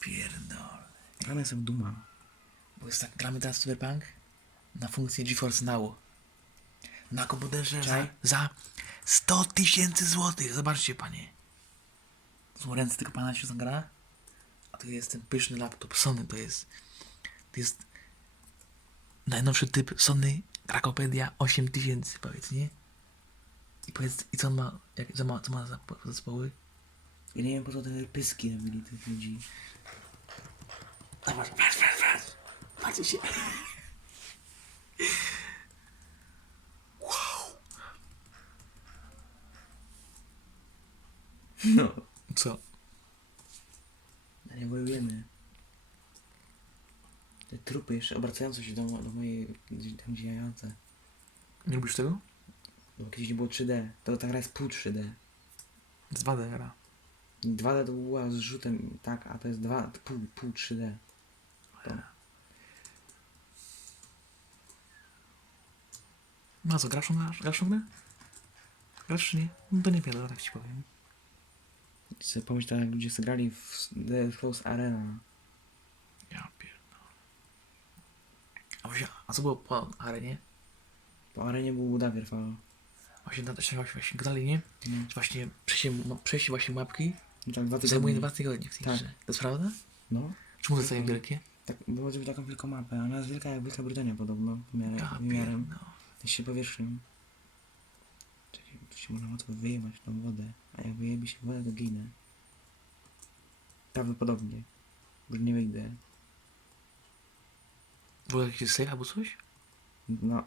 pierdol. Gramy w Duma. Bo jest tak, gramy teraz Cyberpunk na funkcję GeForce Now. Na komputerze za, za 100 tysięcy złotych. Zobaczcie, panie. To są ręce tego pana, się zagra. A to jest ten pyszny laptop Sony. To jest, to jest najnowszy typ Sony Krakopedia 8000, powiedz, nie? I powiedz, i co on ma, jak, co ma, co ma za za zespoły? Ja nie wiem po co te pyski robili tych ludzi. Zobacz, patrz, patrz, patrz. Patrzcie się. No. Co? A nie wojujemy. Te trupy jeszcze obracające się do, do mojej... gdzieś tam działające. Nie lubisz tego? Bo kiedyś nie było 3D. To ta gra jest pół 3D. Z 2D gra. 2D to była z rzutem, tak, a to jest 2, pół, pół 3D. To. No a co, grasz w grasz w grę? Grasz czy nie? No to nie wiem, tak ci powiem. Sobie pomyśl tak, jak ludzie sobie grali w The Force Arena. Ja pierdolę. A właśnie, a co było po arenie? Po arenie był Udawier falo. Właśnie, na- właśnie, właśnie grali, nie? No. Że właśnie przejście, ma- przejście właśnie mapki tak dwa zajmuje tygodnie. dwa tygodnie w tej Tak. grze. To jest prawda? No. Czemu takie wielkie? Tak, było żeby taką wielką mapę. Ona jest wielka jak Wielka Brytania podobno. Wymiarem. Ja wymiarem. Jest się powierzchnią. Czekaj, tu się można łatwo wyjebać tą wodę. A jak wyjebie się wodę, to ginę. Prawdopodobnie. Bo nie wyjdę. Było jakiś save albo coś? No,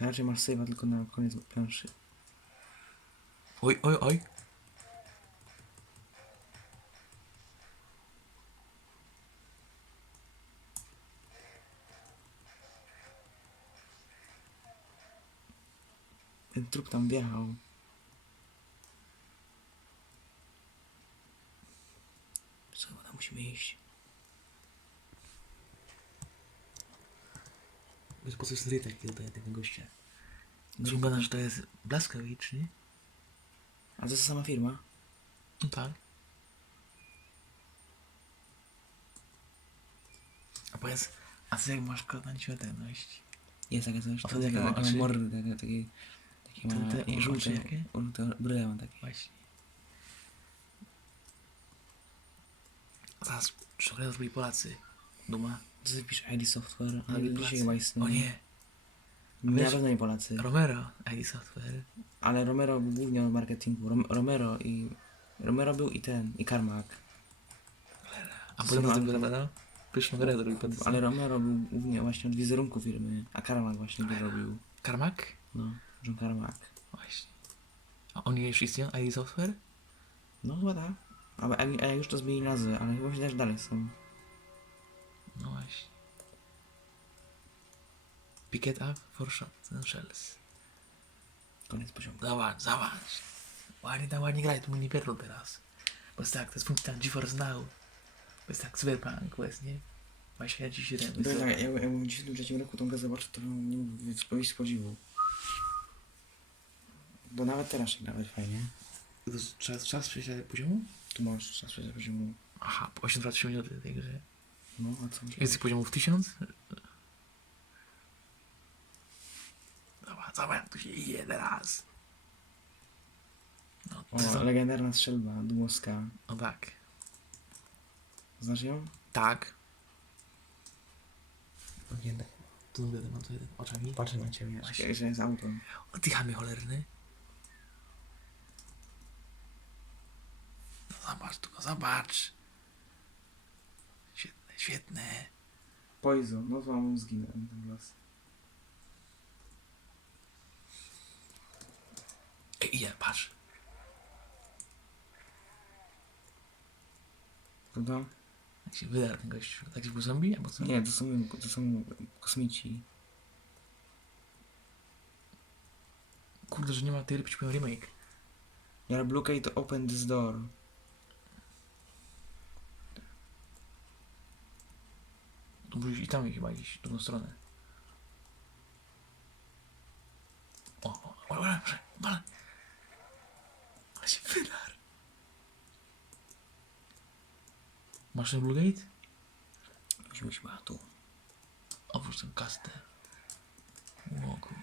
raczej masz save'a tylko na koniec planszy. Oj, oj, oj. Ten trup tam wjechał. Co, tam musimy iść. Wiesz, po co jest rytek tego, tego gościa? Wygląda, że to jest Blaskowicz, nie? A to jest ta sama firma? No tak. A powiedz, a co jak masz na nieśmiertelność? Jest taka coś. To taka, taka mordy, takie, takie, takie To ma, te i żółte, jakie? żółte bryle ma takie. Właśnie. Czy to byli Polacy? Duma? To sobie pisze ID Software, Ale ale dzisiaj chyba istnieje. O nie, Na pewno nie Polacy. Romero, ID Software. Ale Romero był głównie od marketingu. Rom Romero i... Romero był i ten, i Carmack. A potem na tym Romero? Pyszną grę zrobił Ale Romero był głównie właśnie od wizerunku firmy, a Carmack właśnie go robił. Karmak? No, John Carmack. Właśnie. A oni jeszcze istnieją? ID Software? No chyba tak. A, a, a już to zmienili nazwę, ale chyba się też dalej są. No właśnie. Picket up for shot and shells. Koniec poziomu. Zobacz, zobacz. Ładnie tam, ładnie graj, tu mi nie pierdol teraz. Bo jest tak, to jest funkcja GeForce Now. Bo jest tak, Cyberpunk, bo jest, nie? Właśnie ja dziś To jest tak, jak, jakbym w 2003 roku tą grę zobaczył, to nie mógł wyjść z podziwu. Bo nawet teraz się nawet fajnie. Czas, czas przejścia poziomu? Tu masz czas przejścia poziomu. Aha, po 83 minuty tej grze. No, a co? Jest tych poziomów 1000? Zobacz, zobacz, jak tu się je teraz. No, O, to, legendarna strzelba, długoska. no tak. Znasz ją? Tak. Nie, tak. Tu będę mam tutaj oczami. Patrzę na ciebie. Właśnie. Jeszcze jest auto. Oddychamy cholerny. Zobacz, tylko zobacz. Świetne, świetne. Poison, no to mam zginę ten las. Ej, idzie, patrz. Prawda? Jak się wydarł ten gościu. Tak był zombie, albo co? Nie, to są, to są kosmici. Kurde, że nie ma tej ci remake. Ja blokade to open this door. Tu byś i tam chyba gdzieś, w drugą stronę. O, o, o, o, o, o, ale się wydarł. Masz ten Blue Gate? Musimy chyba tu. Oprócz ten kastę. O kur...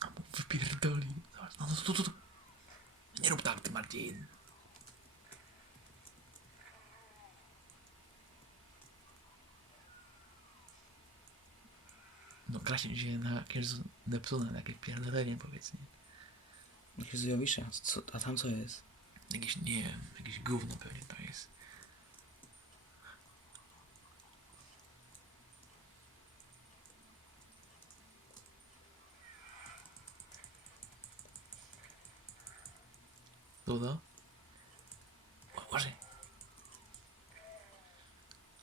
A mu wypierdoli. Zobacz, no, no tu, tu, tu. Nie rób tak, ty Marcin. Krasin się na z- Neptuna, na jakieś pierdolenie powiedz, nie? Jakieś zjawisza. Co, a tam co jest? Jakieś, nie wiem, jakieś gówno pewnie to jest. Doda? Uważaj.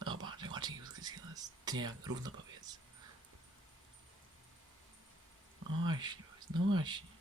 O, patrz, ładnie Ty jak równo powiedz. No właśnie, powiedz, no właśnie.